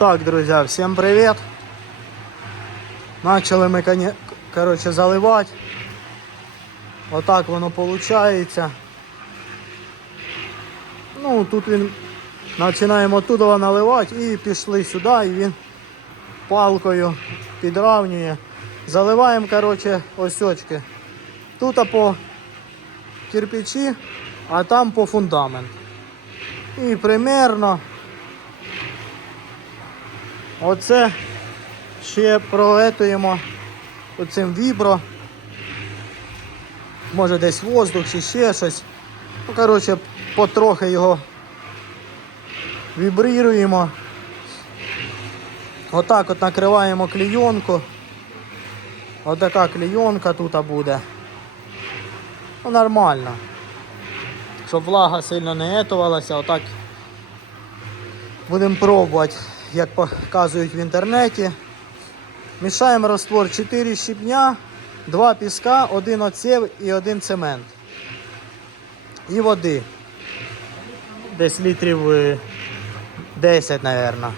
Так, друзья, всем привет. Начали ми, короче, заливать. Отак воно получається. Ну, тут він починаємо оттуда наливати і пішли сюди, і він палкою підравнює. Заливаємо, короче, осьочки. Тут по кирпичі, а там по фундамент. І примерно Оце ще проетуємо оцим вібро. Може десь воздух чи ще щось. Ну, коротше, потрохи його вібріруємо. Отак от накриваємо клійонку. Отака клійонка тут буде. Ну, нормально. Щоб влага сильно не етувалася, отак Будемо пробувати, як показують в інтернеті. Мішаємо раствор 4 щепня, 2 піска, 1 оцев і 1 цемент. І води. Десь літрів е, 10, мабуть.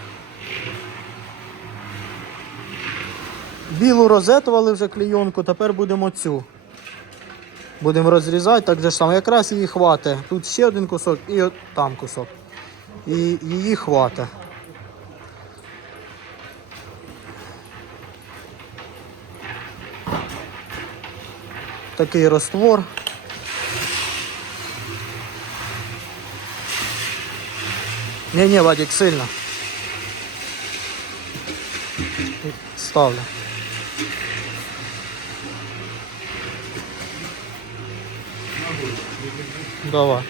Білу розетували вже клійонку, тепер будемо цю. Будемо розрізати, так же там якраз її хватить. Тут ще один кусок і от там кусок і її хвата. Такий раствор. Не-не, Вадик, сильно. Ставлю. Давай.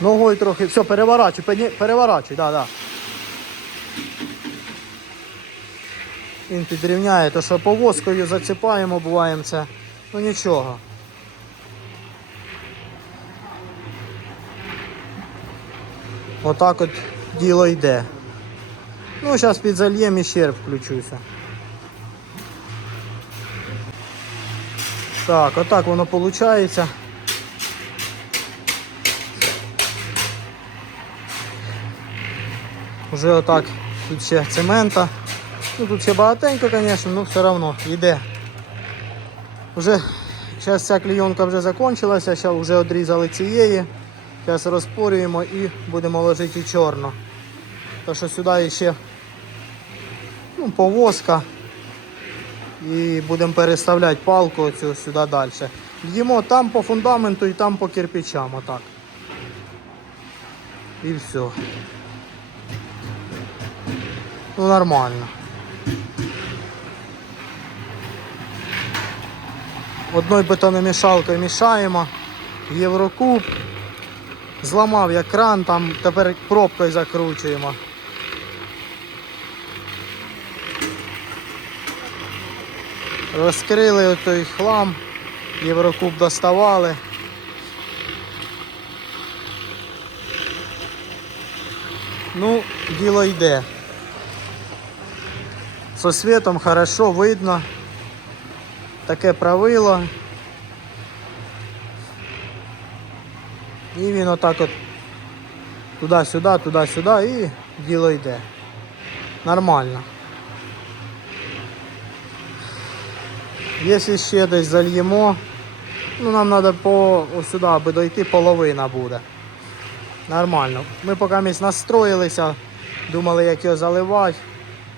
Ногою трохи. Все, переворачуй, переворачуй, да, да. Він підрівняє, то що повозкою заціпаємо, буваємо це. Ну нічого. Отак от діло йде. Ну, зараз підзальємо і ще включуся. Так, отак воно виходить. Уже отак тут ще цемента. Ну тут ще багатенько, звісно, але все одно йде. Уже зараз ця клейонка вже закінчилася, зараз вже відрізали цієї. Зараз розпорюємо і будемо ложити і чорну. Так що сюди ще ну, повозка. І будемо переставляти палку оцю сюди далі. Їмо там по фундаменту і там по кирпичам. Отак. І все. Ну нормально. Одною бетономішалкою мішаємо. Єврокуб. Зламав я кран, там тепер пробкою закручуємо. Розкрили той хлам, Єврокуб доставали. Ну, діло йде. Со світом хорошо видно. Таке правило. І він отак от туди-сюди, туди-сюди і діло йде. Нормально. Якщо ще десь зальємо, ну нам треба по сюди, аби дойти, половина буде. Нормально. Ми поки місць настроїлися, думали, як його заливати.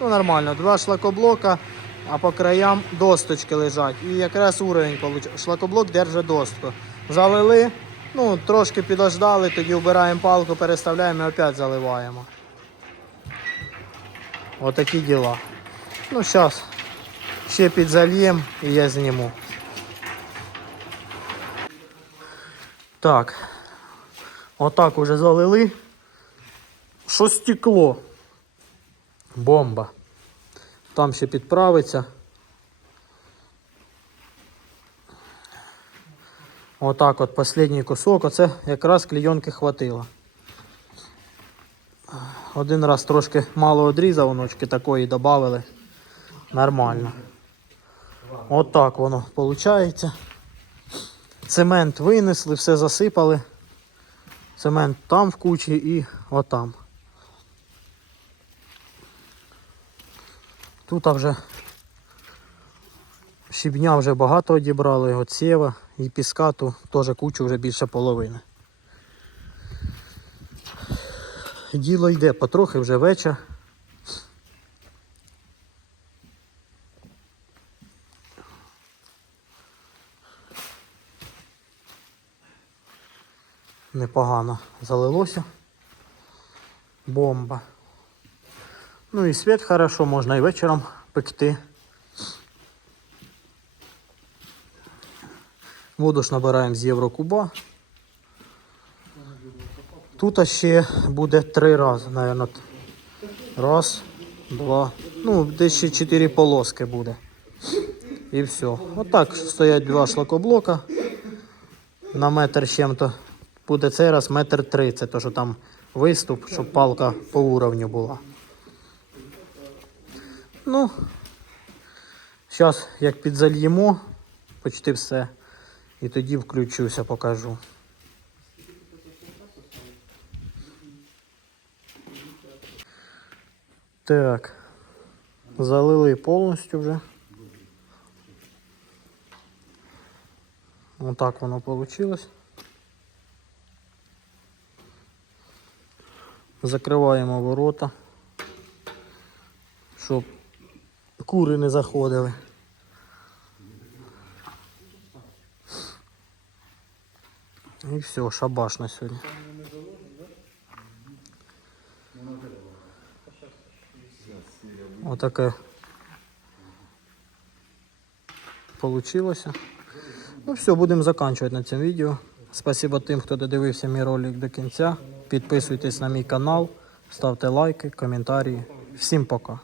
Ну нормально, два шлакоблока, а по краям досточки лежать. І якраз уровень получ- Шлакоблок держить достку. Залили, ну трошки підождали, тоді вбираємо палку, переставляємо і опять заливаємо. Отакі діла. Ну зараз ще підзальємо і я зніму. Так. Отак уже залили. Що стекло? Бомба. Там ще підправиться. Отак от останній кусок. Оце якраз клейонки хватило. Один раз трошки мало одрізав, оночки такої додали. Нормально. Отак воно виходить. Цемент винесли, все засипали. Цемент там в кучі і отам. Тут вже щебня вже багато одібрали, от сєва і піска, то теж кучу вже більше половини. Діло йде потрохи вже вечір. Непогано залилося. Бомба. Ну і світ хорошо, можна і вечором пекти. Воду ж набираємо з Єврокуба. Тут ще буде три рази, мабуть. Раз, два. Ну, десь ще чотири полоски буде. І все. Отак стоять два шлакоблока. На метр чим-то. Буде цей раз метр тридцять, то що там виступ, щоб палка по уровню була. Ну, зараз як підзальємо, почти все. І тоді включуся, покажу. Так. Залили повністю вже. Отак воно вийшло. Закриваємо ворота, щоб кури не заходили. І все, шабаш на сьогодні. Отаке получилося. Ну все, будемо закінчувати на цьому відео. Спасибо тим, хто додивився мій ролик до кінця. Підписуйтесь на мій канал, ставте лайки, коментарі. Всім пока.